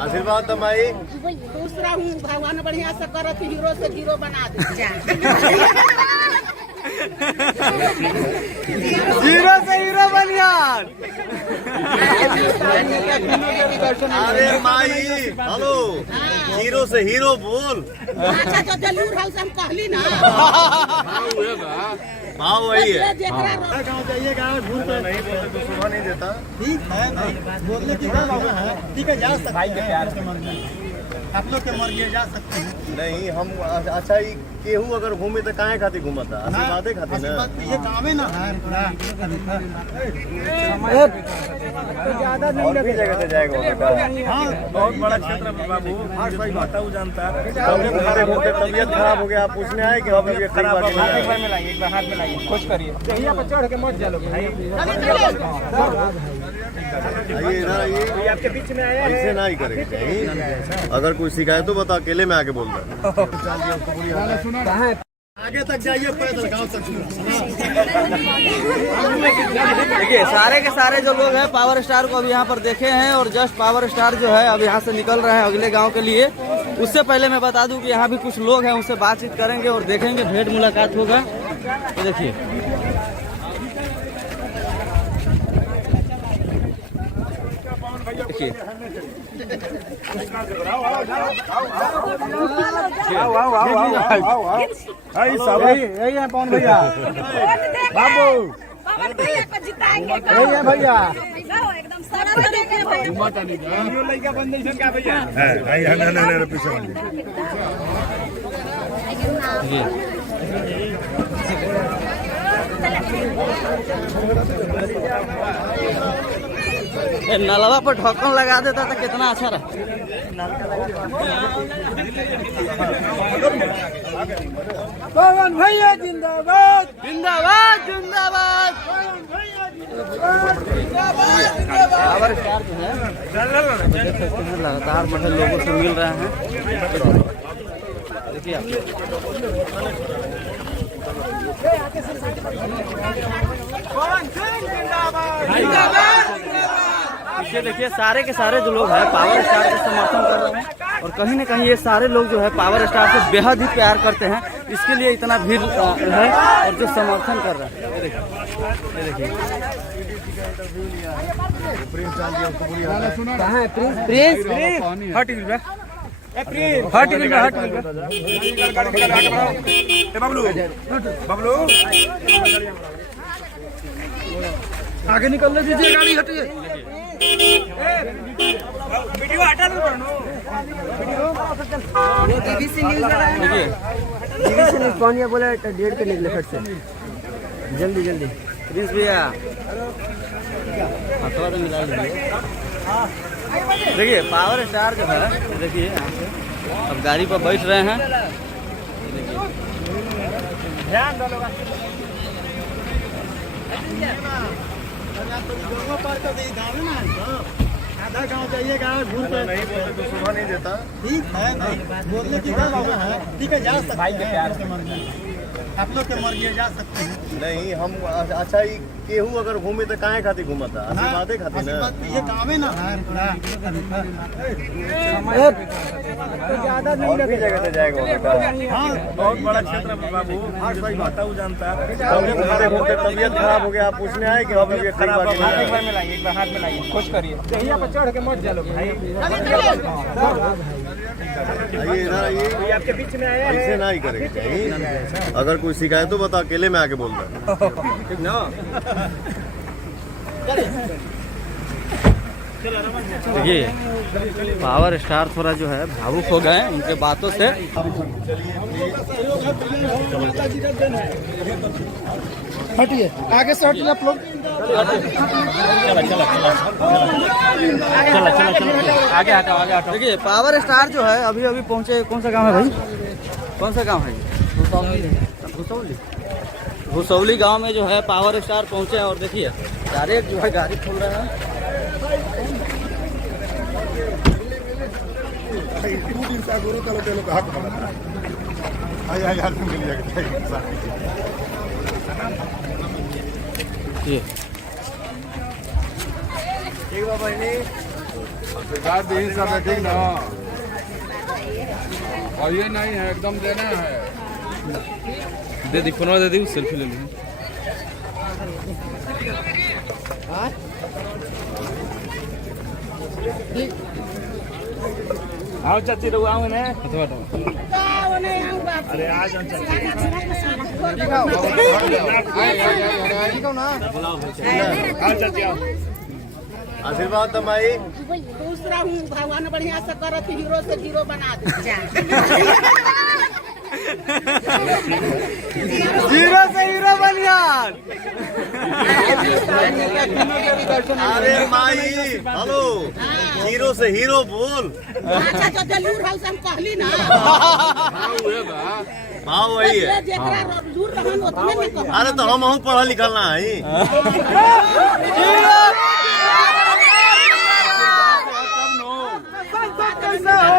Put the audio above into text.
आशीर्वाद दमाई। दूसरा हूँ भगवान बढ़िया से करत हीरो से जीरो बना दे। जीरो से हीरो बन गया। अरे माई हेलो, जीरो से हीरो बोल। अच्छा तो जरूर हाउस हम कहली ना। हाँ वही है। गाँव जाइएगा भूल कर नहीं बोलते तो सुबह नहीं देता। ठीक है, बोलने की क्या बात है। ठीक है, जा सकते हैं प्यार से मन में। आप लोग के मर्जी जा सकते हैं। नहीं हम अच्छा ही केहू अगर घूमे तो काहे खातिर घूमता, आशीर्वादे खातिर ना। ये काम है ना ज्यादा और भी जगह से जाएगा बेटा। हाँ, बहुत बड़ा क्षेत्र है बाबू। हाँ सही बात है, वो जानता है। तबीयत खराब हो गया, आप पूछने आए कि तबीयत खराब हो गया। एक बार में लाइए, एक बार हाथ में लाइए, खुश करिए। यहाँ पर चढ़ के मत चलो भाई। आइए इधर आइए। आपके बीच में आया ऐसे ना ही करेंगे चाहिए। अगर कोई शिकायत हो बता, अकेले में आके बोल रहा है। आगे तक जाइए पैदल गाँव तक। देखिए सारे के सारे जो लोग हैं पावर स्टार को अभी यहाँ पर देखे हैं और जस्ट पावर स्टार जो है अब यहाँ से निकल रहे हैं अगले गांव के लिए। उससे पहले मैं बता दूं कि यहाँ भी कुछ लोग हैं, उनसे बातचीत करेंगे और देखेंगे, भेंट मुलाकात होगा। तो देखिए देखिए यही है पवन भैया, बाबू यही है भैया। नलवा पर ढक्कन लगा देता तो कितना अच्छा रहा। पवन भैया जिंदाबाद, जिंदाबाद जिंदाबाद। पावर स्टार जो है देख सकते हैं लगातार मतलब लोगों से मिल रहे हैं। देखिए देखिए सारे के सारे जो लोग हैं पावर स्टार का समर्थन कर रहे हैं और कहीं ना कहीं ये सारे लोग जो है पावर स्टार से बेहद ही प्यार करते हैं, इसके लिए इतना भीड़ है और जो समर्थन कर रहे हैं। ये देखिए कहाँ है प्रिंस? प्रिंस हट बबलू आगे निकलने दीजिए, गाड़ी हटिए। वीडियो हटा दो। BBC न्यूज़ देखिए डीवीसी ने कौन ये बोला 1:30 के निकले फट से। जल्दी जल्दी प्रिंस भैया हथवा तो मिला लीजिए। देखिए पावर स्टार जो है देखिए यहाँ से अब गाड़ी पर बैठ रहे हैं। ध्यान दो लोग। आधा गाँव जाइएगा भूल कर नहीं बोलते तो सुबह नहीं देता। ठीक है, बोलने की क्या बात है। ठीक है, जा सकते हैं प्यार से मन में। आप लोग के मर्जी जा सकते हैं। नहीं हम अच्छा ही केहू अगर घूमे तो काहे खातिर घूमता, आशीर्वादे खातिर ना। ये काम है ना ज्यादा और भी जगह से जाएगा बेटा। हाँ, बहुत बड़ा क्षेत्र है बाबू। हाँ सही बात है, वो जानता है। तबीयत खराब हो गया, आप पूछने आए कि तबीयत खराब हो गया। एक बार में लाइए, एक बार हाथ में लाइए, खुश करिए। यहाँ पर चढ़ के मत चलो भाई। आइए इधर आइए। आपके बीच में आया ऐसे ना ही करेंगे चाहिए। अगर कोई शिकायत हो बता, अकेले में आके बोल रहा है। ठीक ना। देखिए पावर स्टार थोड़ा जो है भावुक हो गए उनके बातों से। हटिए, आगे से हटिए आप लोग। आगे हटाओ, आगे हटाओ। देखिए पावर स्टार जो है अभी अभी पहुंचे। कौन सा गांव है भाई? कौन सा गांव है? भुसौली। भुसौली गांव में जो है पावर स्टार पहुंचे और देखिए डायरेक्ट जो है गाड़ी खोल रहे हैं। ठीक बाबा आशीर्वाद दी सब है, ठीक ना? और ये नहीं है, एकदम देना है। दे दी फोन दे दी, सेल्फी ले ली। आओ चाची लोग आओ ने अरे आ जाओ चाची आओ चाची आओ आशीर्वाद दो माई दूसरा हूँ भगवान बढ़िया से करत हीरो से जीरो बना दे जीरो से हीरो बन गया। अरे माई हेलो हीरो से हीरो बोल अच्छा तो जलूर हाउस हम कहली ना भाव वही है जेकरा लूर रहन उतने में कहो अरे तो हम पढ़ा लिखल ना है कैसे हो